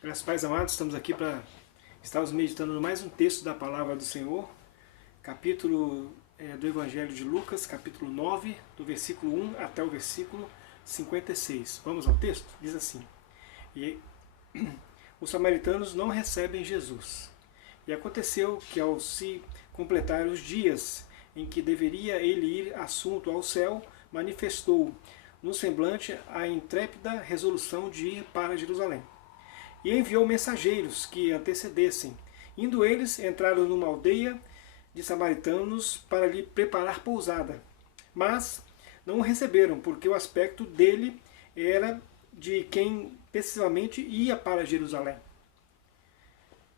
Graças Pais amados, estamos aqui para estarmos meditando no mais um texto da Palavra do Senhor, capítulo do Evangelho de Lucas, capítulo 9, do versículo 1 até o versículo 56. Vamos ao texto? Diz assim: E os samaritanos não recebem Jesus. E aconteceu que, ao se completar os dias em que deveria ele ir assunto ao céu, manifestou no semblante a intrépida resolução de ir para Jerusalém. E enviou mensageiros que antecedessem. Indo eles, entraram numa aldeia de samaritanos para lhe preparar pousada. Mas não o receberam, porque o aspecto dele era de quem precisamente ia para Jerusalém.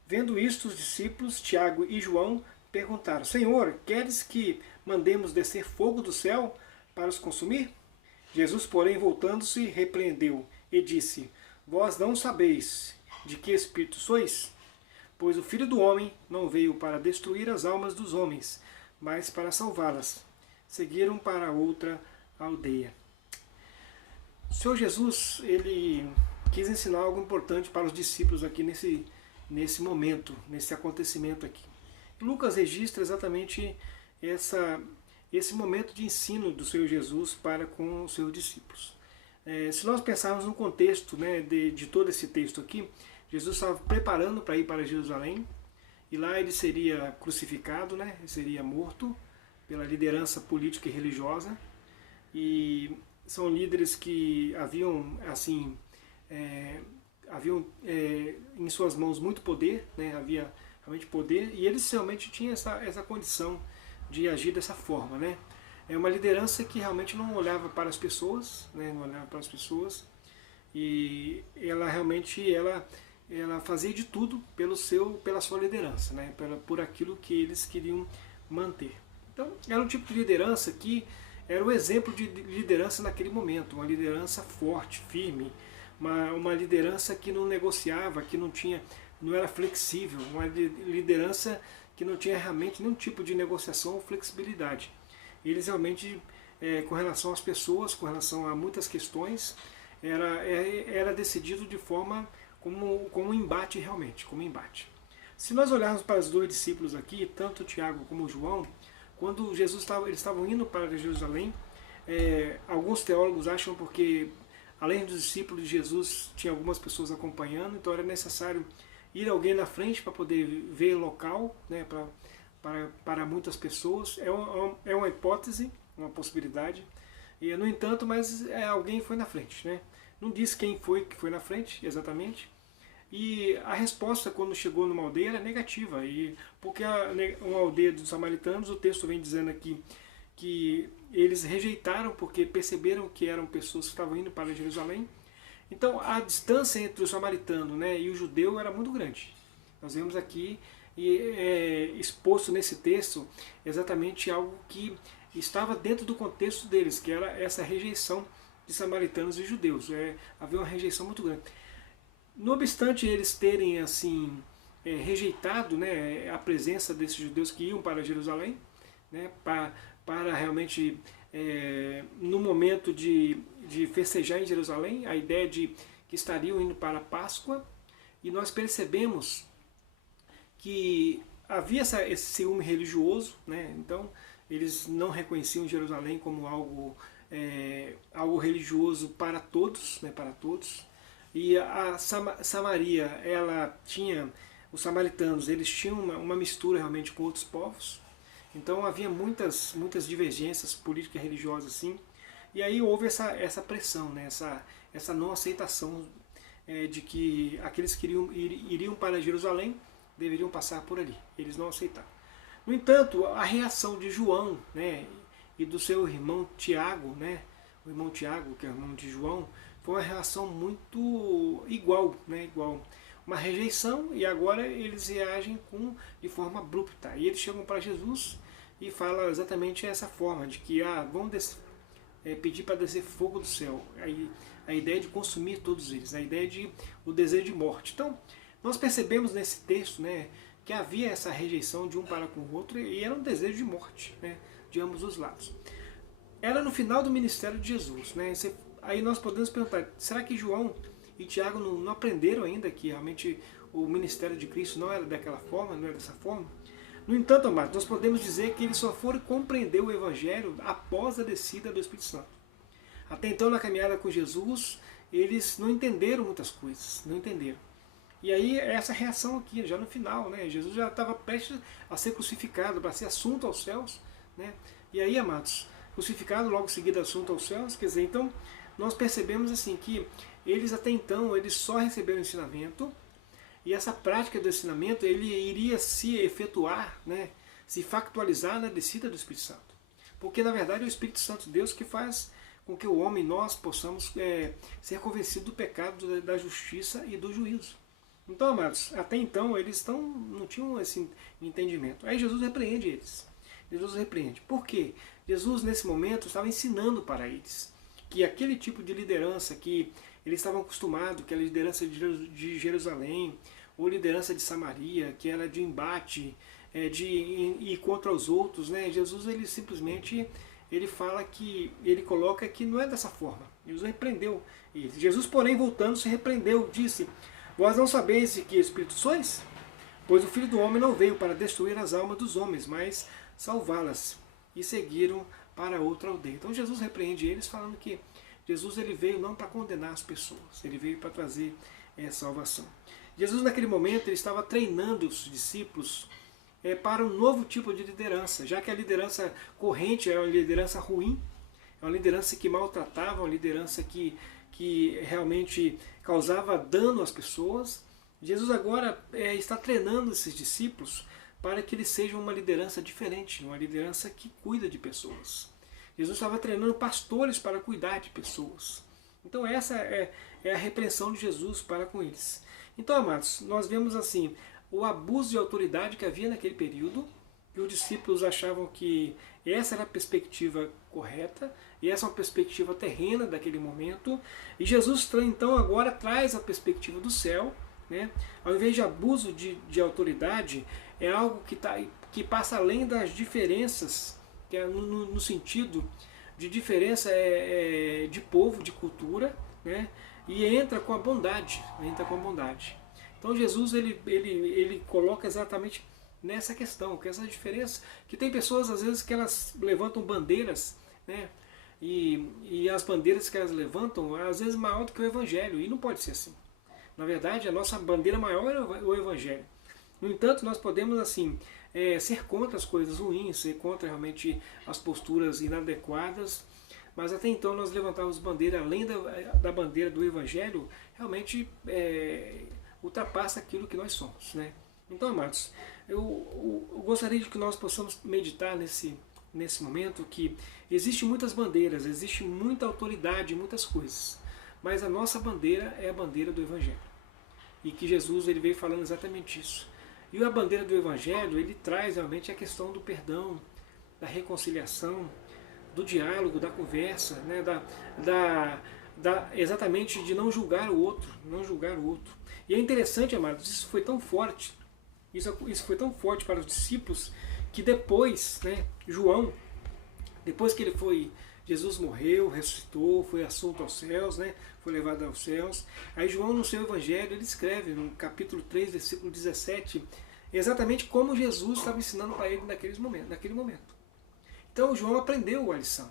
Vendo isto, os discípulos, Tiago e João, perguntaram: Senhor, queres que mandemos descer fogo do céu para os consumir? Jesus, porém, voltando-se, repreendeu e disse: Vós não sabeis de que espírito sois? Pois o Filho do Homem não veio para destruir as almas dos homens, mas para salvá-las. Seguiram para outra aldeia. O Senhor Jesus, ele quis ensinar algo importante para os discípulos aqui nesse momento, nesse acontecimento aqui. E Lucas registra exatamente esse momento de ensino do Senhor Jesus para com os seus discípulos. Se nós pensarmos no contexto, né, de todo esse texto aqui, Jesus estava preparando para ir para Jerusalém, e lá ele seria crucificado, né, ele seria morto pela liderança política e religiosa, e são líderes que haviam em suas mãos muito poder, né, havia realmente poder, e eles realmente tinham essa condição de agir dessa forma, né? É uma liderança que realmente não olhava para as pessoas, né? Não olhava para as pessoas, e ela realmente ela fazia de tudo pela sua liderança, né? Por aquilo que eles queriam manter. Então era um tipo de liderança que era o exemplo de liderança naquele momento, uma liderança forte, firme, uma liderança que não negociava, que não era flexível, uma liderança que não tinha realmente nenhum tipo de negociação ou flexibilidade. Eles realmente, com relação às pessoas, com relação a muitas questões, era decidido de forma como um embate realmente, como um embate. Se nós olharmos para os dois discípulos aqui, tanto Tiago como João, quando eles estavam indo para Jerusalém, alguns teólogos acham porque, além dos discípulos de Jesus, tinha algumas pessoas acompanhando, então era necessário ir alguém na frente para poder ver o local, né, para muitas pessoas. É uma hipótese, uma possibilidade, e no entanto, mas alguém foi na frente, né? Não diz quem foi que foi na frente exatamente, e a resposta quando chegou numa aldeia era negativa, porque uma aldeia dos samaritanos, o texto vem dizendo aqui que eles rejeitaram porque perceberam que eram pessoas que estavam indo para Jerusalém. Então a distância entre o samaritano, né, e o judeu era muito grande. Nós vemos aqui exposto nesse texto exatamente algo que estava dentro do contexto deles, que era essa rejeição de samaritanos e judeus. Havia uma rejeição muito grande. Não obstante eles terem assim rejeitado, né, a presença desses judeus que iam para Jerusalém, né, para realmente no momento de festejar em Jerusalém, a ideia de que estariam indo para a Páscoa, e nós percebemos que havia esse ciúme religioso, né? Então eles não reconheciam Jerusalém como algo religioso para todos, né? Para todos. E a Samaria, ela tinha, os samaritanos, eles tinham uma mistura realmente com outros povos. Então havia muitas divergências políticas e religiosas assim, e aí houve essa pressão, né? essa não aceitação de que aqueles que iriam para Jerusalém deveriam passar por ali. Eles não aceitaram. No entanto, a reação de João, né, e do seu irmão Tiago, né, o irmão Tiago, que é o irmão de João, foi uma reação muito igual, né, igual. Uma rejeição, e agora eles reagem de forma abrupta. E eles chegam para Jesus e falam exatamente essa forma, de que vamos pedir para descer fogo do céu. A ideia de consumir todos eles, a ideia de o desejo de morte. Então, nós percebemos nesse texto, né, que havia essa rejeição de um para com o outro, e era um desejo de morte, né, de ambos os lados. Era no final do ministério de Jesus, né? Aí nós podemos perguntar, será que João e Tiago não aprenderam ainda que realmente o ministério de Cristo não era daquela forma, não era dessa forma. No entanto, amados, nós podemos dizer que eles só foram compreender o Evangelho após a descida do Espírito Santo. Até então, na caminhada com Jesus, eles não entenderam muitas coisas, não entenderam. E aí, essa reação aqui, já no final, né? Jesus já estava prestes a ser crucificado, para ser assunto aos céus, né? E aí, amados, crucificado, logo em seguida assunto aos céus, quer dizer, então, nós percebemos assim que eles até então, eles só receberam ensinamento, e essa prática do ensinamento, ele iria se efetuar, né, se factualizar na descida do Espírito Santo. Porque, na verdade, é o Espírito Santo de Deus que faz com que o homem, nós, possamos ser convencidos do pecado, da justiça e do juízo. Então, amados, até então, eles não tinham esse entendimento. Aí Jesus repreende eles. Jesus repreende. Por quê? Jesus, nesse momento, estava ensinando para eles que aquele tipo de liderança que eles estavam acostumados, que a liderança de Jerusalém, ou liderança de Samaria, que era de embate, de ir contra os outros, né? Jesus, ele simplesmente, ele fala que, ele coloca que não é dessa forma. Jesus repreendeu eles. Jesus, porém, voltando, se repreendeu, disse: vós não sabeis de que espírito sois? Pois o Filho do Homem não veio para destruir as almas dos homens, mas salvá-las. E seguiram para outra aldeia. Então Jesus repreende eles, falando que Jesus, ele veio não para condenar as pessoas, ele veio para trazer salvação. Jesus, naquele momento, ele estava treinando os discípulos para um novo tipo de liderança, já que a liderança corrente era uma liderança ruim, é uma liderança que maltratava, uma liderança que realmente causava dano às pessoas. Jesus agora está treinando esses discípulos para que eles sejam uma liderança diferente, uma liderança que cuida de pessoas. Jesus estava treinando pastores para cuidar de pessoas. Então essa é a repreensão de Jesus para com eles. Então, amados, nós vemos assim o abuso de autoridade que havia naquele período, que os discípulos achavam que essa era a perspectiva correta, e essa é uma perspectiva terrena daquele momento, e Jesus então agora traz a perspectiva do céu, né? Ao invés de abuso de autoridade, é algo que passa além das diferenças, que é no sentido de diferença de povo, de cultura, né? E entra com a bondade, Então Jesus ele coloca exatamente nessa questão, que essa diferença, que tem pessoas às vezes que elas levantam bandeiras, né? E as bandeiras que elas levantam, às vezes maior do que o Evangelho, e não pode ser assim. Na verdade, a nossa bandeira maior é o Evangelho. No entanto, nós podemos assim ser contra as coisas ruins, ser contra realmente as posturas inadequadas, mas até então nós levantávamos bandeira além da bandeira do Evangelho, realmente ultrapassa aquilo que nós somos, né? Então, amados, eu gostaria de que nós possamos meditar nesse momento que existem muitas bandeiras, existe muita autoridade, muitas coisas, mas a nossa bandeira é a bandeira do Evangelho. E que Jesus ele veio falando exatamente isso. E a bandeira do Evangelho, ele traz realmente a questão do perdão, da reconciliação, do diálogo, da conversa, né? Exatamente de não julgar o outro, E é interessante, amados, isso foi tão forte, isso foi tão forte para os discípulos, que depois, né, João, depois que Jesus morreu, ressuscitou, foi assunto aos céus, né, foi levado aos céus. Aí João, no seu Evangelho, ele escreve no capítulo 3, versículo 17, exatamente como Jesus estava ensinando para ele naquele momento. Então João aprendeu a lição.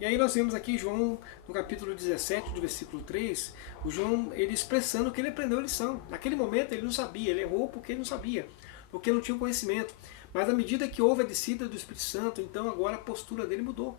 E aí nós vemos aqui João, no capítulo 17, do versículo 3, o João ele expressando que ele aprendeu a lição. Naquele momento ele não sabia, ele errou porque ele não sabia, porque não tinha conhecimento. Mas à medida que houve a descida do Espírito Santo, então agora a postura dele mudou.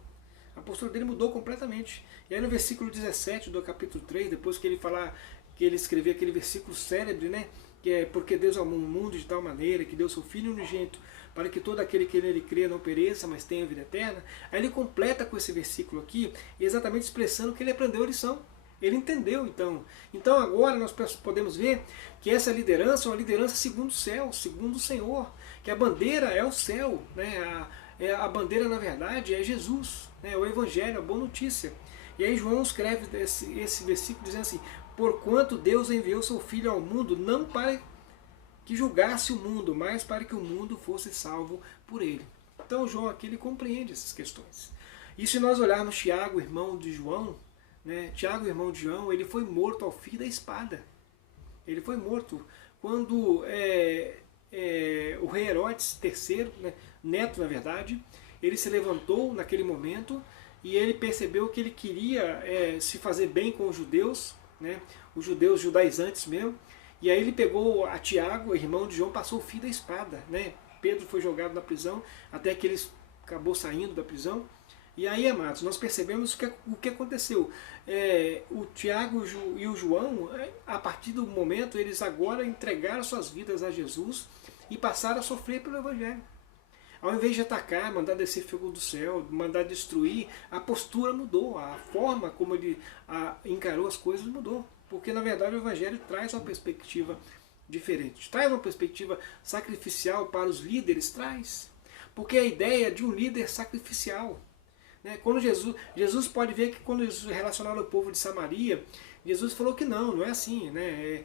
A postura dele mudou completamente. E aí no versículo 17 do capítulo 3, depois que ele escreveu aquele versículo célebre, né? Que é porque Deus amou o mundo de tal maneira que deu seu Filho unigênito para que todo aquele que nele crê não pereça, mas tenha vida eterna. Aí ele completa com esse versículo aqui, exatamente expressando que ele aprendeu a lição. Ele entendeu, então. Então agora nós podemos ver que essa liderança é uma liderança segundo o céu, segundo o Senhor. Que a bandeira é o céu, né? A bandeira, na verdade, é Jesus, né? O Evangelho, a boa notícia. E aí João escreve esse versículo dizendo assim: porquanto Deus enviou seu Filho ao mundo, não para que julgasse o mundo, mas para que o mundo fosse salvo por ele. Então João aqui ele compreende essas questões. E se nós olharmos Tiago, irmão de João, né, Tiago, irmão de João, ele foi morto ao fio da espada. Ele foi morto quando o rei Herodes III, né, neto na verdade, ele se levantou naquele momento e ele percebeu que ele queria se fazer bem com os judeus, né, os judeus judaizantes mesmo, e aí ele pegou a Tiago, irmão de João, passou o fio da espada, né? Pedro foi jogado na prisão, até que ele acabou saindo da prisão. E aí, amados, nós percebemos o que aconteceu. O Tiago e o João, a partir do momento, eles agora entregaram suas vidas a Jesus e passaram a sofrer pelo Evangelho. Ao invés de atacar, mandar descer fogo do céu, mandar destruir, a postura mudou, a forma como ele encarou as coisas mudou. Porque, na verdade, o Evangelho traz uma perspectiva diferente. Traz uma perspectiva sacrificial para os líderes? Traz. Porque a ideia de um líder sacrificial. Né? Quando Jesus pode ver que quando Jesus relacionado ao povo de Samaria, Jesus falou que não é assim, né?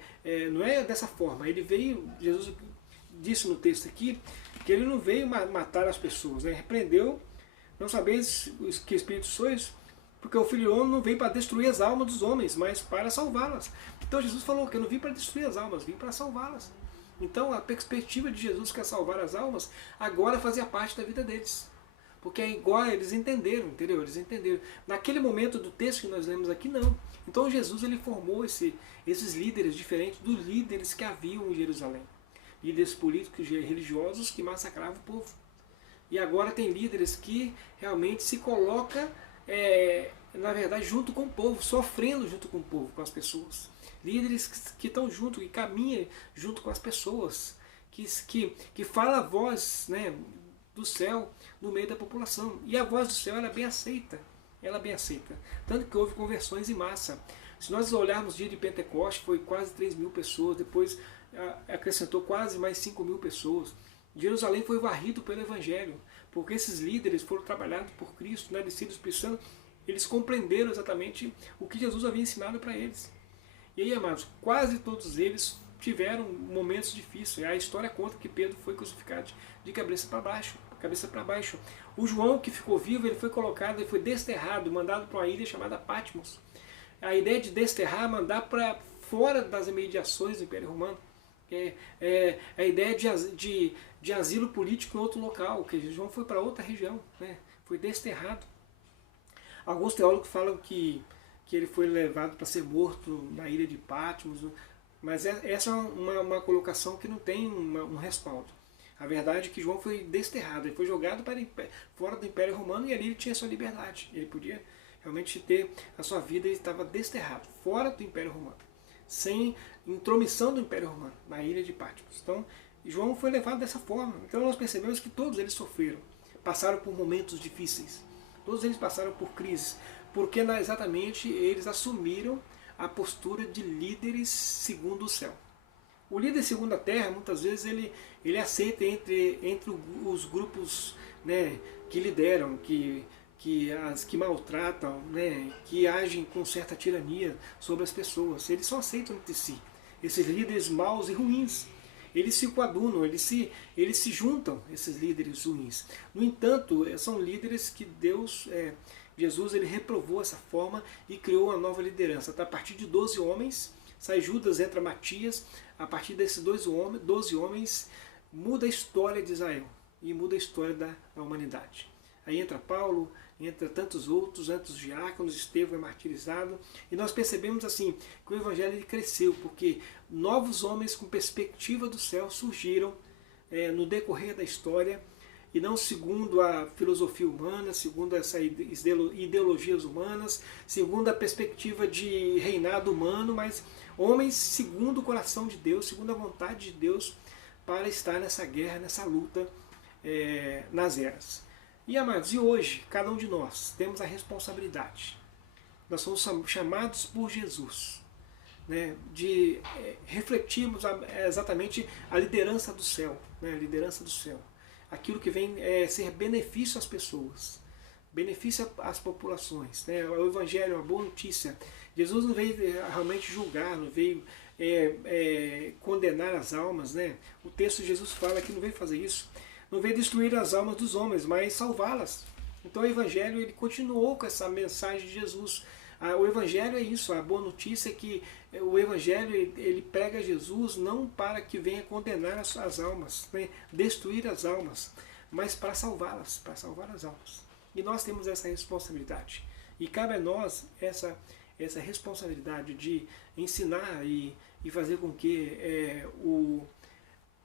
Não é dessa forma. Ele veio, Jesus disse no texto aqui, que ele não veio matar as pessoas, né? Repreendeu, não sabeis que espírito sois, porque o Filho do Homem não veio para destruir as almas dos homens, mas para salvá-las. Então Jesus falou que eu não vim para destruir as almas, vim para salvá-las. Então a perspectiva de Jesus, que é salvar as almas, agora fazia parte da vida deles. Porque é igual, eles entenderam, entendeu? Eles entenderam. Naquele momento do texto que nós lemos aqui, não. Então Jesus ele formou esses líderes diferentes dos líderes que haviam em Jerusalém. Líderes políticos e religiosos que massacravam o povo. E agora tem líderes que realmente se colocam, na verdade, junto com o povo, sofrendo junto com o povo, com as pessoas. Líderes que estão junto, que caminham junto com as pessoas, que fala a voz, né, do céu no meio da população. E a voz do céu ela é bem aceita. Ela é bem aceita. Tanto que houve conversões em massa. Se nós olharmos o dia de Pentecostes, foi quase 3.000 pessoas, depois acrescentou quase mais 5.000 pessoas. Jerusalém foi varrido pelo Evangelho, porque esses líderes foram trabalhados por Cristo, né, descidos do Espírito Santo, eles compreenderam exatamente o que Jesus havia ensinado para eles. E aí, amados, quase todos eles tiveram momentos difíceis. A história conta que Pedro foi crucificado de cabeça para baixo. O João, que ficou vivo, ele foi colocado, ele foi desterrado, mandado para uma ilha chamada Patmos. A ideia de desterrar, mandar para fora das imediações do Império Romano. A ideia de asilo político em outro local, que João foi para outra região, né? Foi desterrado. Alguns teólogos falam que ele foi levado para ser morto na ilha de Patmos, mas essa é uma colocação que não tem um respaldo. A verdade é que João foi desterrado, ele foi jogado fora do Império Romano e ali ele tinha sua liberdade. Ele podia realmente ter a sua vida, ele estava desterrado, fora do Império Romano, sem intromissão do Império Romano, na ilha de Patmos. Então, João foi levado dessa forma. Então nós percebemos que todos eles sofreram, passaram por momentos difíceis, todos eles passaram por crises, porque exatamente eles assumiram a postura de líderes segundo o céu. O líder segundo a terra, muitas vezes, ele aceita entre os grupos, né, que lideram, que maltratam, né, que agem com certa tirania sobre as pessoas. Eles só aceitam entre si. Esses líderes maus e ruins, eles se coadunam, eles se juntam, esses líderes ruins. No entanto, são líderes que Jesus ele reprovou essa forma e criou uma nova liderança. A partir de 12 homens, sai Judas, entra Matias. A partir desses 12 homens, muda a história de Israel e muda a história da humanidade. Aí entra Paulo, entra tantos outros diáconos, Estevão é martirizado, e nós percebemos assim que o Evangelho ele cresceu, porque novos homens com perspectiva do céu surgiram no decorrer da história, e não segundo a filosofia humana, segundo essas ideologias humanas, segundo a perspectiva de reinado humano, mas homens segundo o coração de Deus, segundo a vontade de Deus, para estar nessa guerra, nessa luta nas eras. E amados, e hoje, cada um de nós temos a responsabilidade. Nós somos chamados por Jesus, né, de refletirmos exatamente a liderança do céu, né, a liderança do céu. Aquilo que vem ser benefício às pessoas, benefício às populações, né? O Evangelho é uma boa notícia. Jesus não veio realmente julgar, não veio condenar as almas, né? O texto de Jesus fala que não veio fazer isso, não veio destruir as almas dos homens, mas salvá-las. Então o Evangelho ele continuou com essa mensagem de Jesus. O Evangelho é isso, a boa notícia é que o Evangelho ele prega Jesus não para que venha condenar as almas, né, destruir as almas, mas para salvá-las, para salvar as almas. E nós temos essa responsabilidade. E cabe a nós essa responsabilidade de ensinar e fazer com que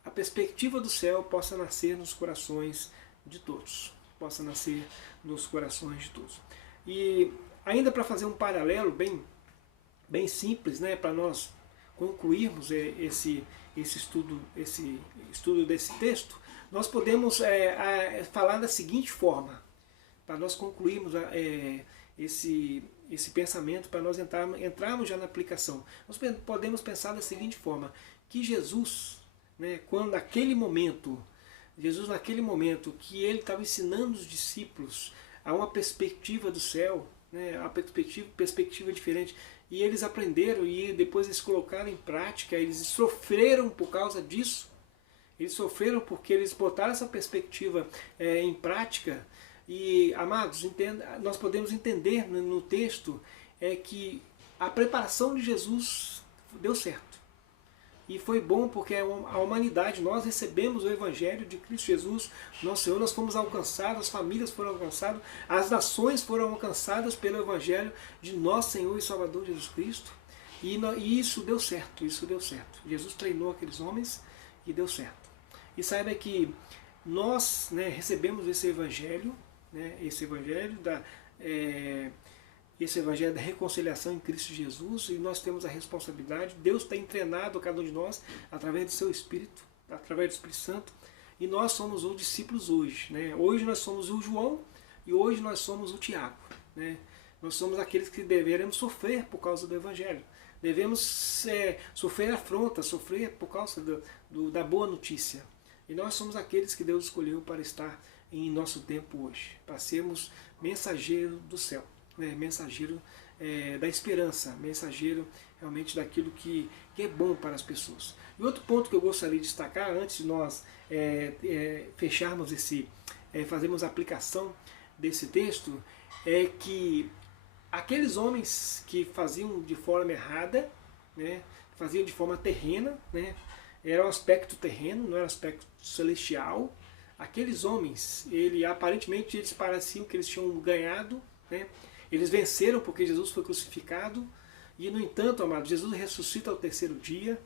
a perspectiva do céu possa nascer nos corações de todos. Possa nascer nos corações de todos. E ainda para fazer um paralelo bem simples, né, para nós concluirmos esse estudo desse texto, nós podemos falar da seguinte forma, para nós concluirmos esse pensamento, para nós entrarmos já na aplicação. Nós podemos pensar da seguinte forma, que Jesus, né, naquele momento que ele estava ensinando os discípulos a uma perspectiva do céu, né, a perspectiva diferente, e eles aprenderam e depois eles colocaram em prática, eles sofreram por causa disso, eles sofreram porque eles botaram essa perspectiva em prática. E, amados, nós podemos entender no texto que a preparação de Jesus deu certo. E foi bom porque a humanidade, nós recebemos o Evangelho de Cristo Jesus, nosso Senhor, nós fomos alcançados, as famílias foram alcançadas, as nações foram alcançadas pelo Evangelho de nosso Senhor e Salvador Jesus Cristo. E isso deu certo, isso deu certo. Jesus treinou aqueles homens e deu certo. E saiba que nós, né, recebemos esse Evangelho, né, esse Evangelho da reconciliação em Cristo Jesus, e nós temos a responsabilidade. Deus tem treinado cada um de nós através do seu Espírito, através do Espírito Santo, e nós somos os discípulos hoje. Né? Hoje nós somos o João e hoje nós somos o Tiago. Né? Nós somos aqueles que deveremos sofrer por causa do Evangelho. Devemos sofrer afronta, sofrer por causa da boa notícia. E nós somos aqueles que Deus escolheu para estar em nosso tempo hoje, para sermos mensageiro do céu, né? Mensageiro da esperança, mensageiro realmente daquilo que é bom para as pessoas. E outro ponto que eu gostaria de destacar, antes de nós fecharmos fazermos a aplicação desse texto, é que aqueles homens que faziam de forma errada, né, faziam de forma terrena, né, era um aspecto terreno, não era um aspecto celestial. Aqueles homens, aparentemente eles pareciam que eles tinham ganhado, né? Eles venceram porque Jesus foi crucificado, e no entanto, amados, Jesus ressuscita ao terceiro dia,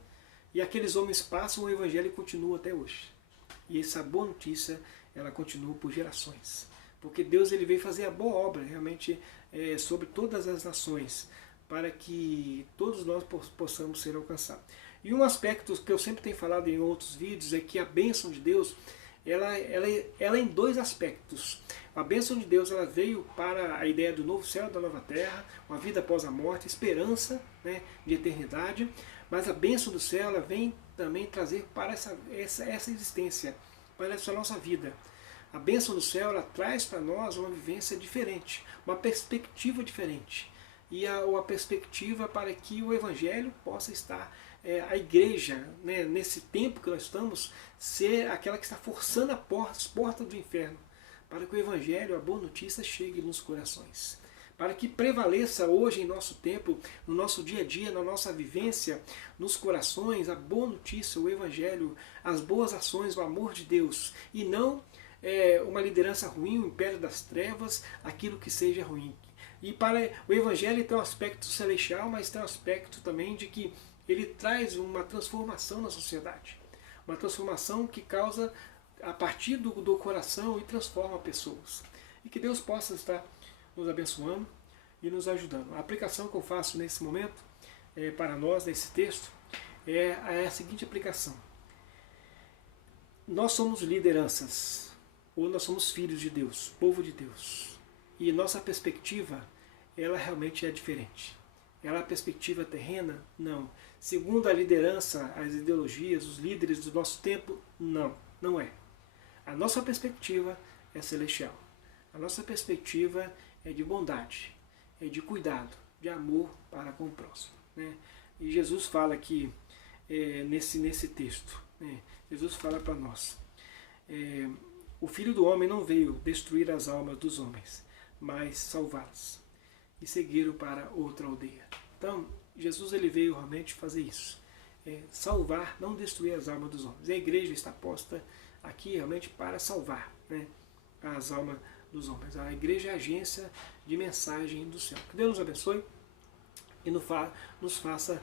e aqueles homens passam, o Evangelho continua até hoje. E essa boa notícia, ela continua por gerações. Porque Deus ele veio fazer a boa obra, realmente, sobre todas as nações, para que todos nós possamos ser alcançados. E um aspecto que eu sempre tenho falado em outros vídeos é que a bênção de Deus, ela em dois aspectos. A bênção de Deus ela veio para a ideia do novo céu e da nova terra, uma vida após a morte, esperança, né, de eternidade, mas a bênção do céu ela vem também trazer para essa existência, para essa nossa vida. A bênção do céu ela traz para nós uma vivência diferente, uma perspectiva diferente, e uma perspectiva para que o Evangelho possa estar, a igreja, né, nesse tempo que nós estamos, ser aquela que está forçando as portas do inferno, para que o Evangelho, a boa notícia, chegue nos corações. Para que prevaleça hoje em nosso tempo, no nosso dia a dia, na nossa vivência, nos corações, a boa notícia, o Evangelho, as boas ações, o amor de Deus, e não uma liderança ruim, o império das trevas, aquilo que seja ruim. E para o Evangelho tem um aspecto celestial, mas tem um aspecto também de que ele traz uma transformação na sociedade. Uma transformação que causa a partir do coração e transforma pessoas. E que Deus possa estar nos abençoando e nos ajudando. A aplicação que eu faço nesse momento, para nós, nesse texto, é a seguinte aplicação. Nós somos lideranças, ou nós somos filhos de Deus, povo de Deus. E nossa perspectiva, ela realmente é diferente. Ela é a perspectiva terrena? Não. Segundo a liderança, as ideologias, os líderes do nosso tempo? Não, não é. A nossa perspectiva é celestial. A nossa perspectiva é de bondade, é de cuidado, de amor para com o próximo. Né? E Jesus fala aqui, nesse texto, né? Jesus fala para nós, o Filho do Homem não veio destruir as almas dos homens, mas salvá-las. e seguiram para outra aldeia. Então, Jesus ele veio realmente fazer isso, salvar, não destruir as almas dos homens. A igreja está posta aqui realmente para salvar, né, as almas dos homens. A igreja é a agência de mensagem do céu. Que Deus nos abençoe e nos faça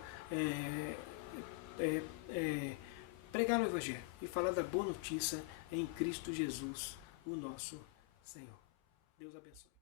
pregar o Evangelho e falar da boa notícia em Cristo Jesus, o nosso Senhor. Deus abençoe.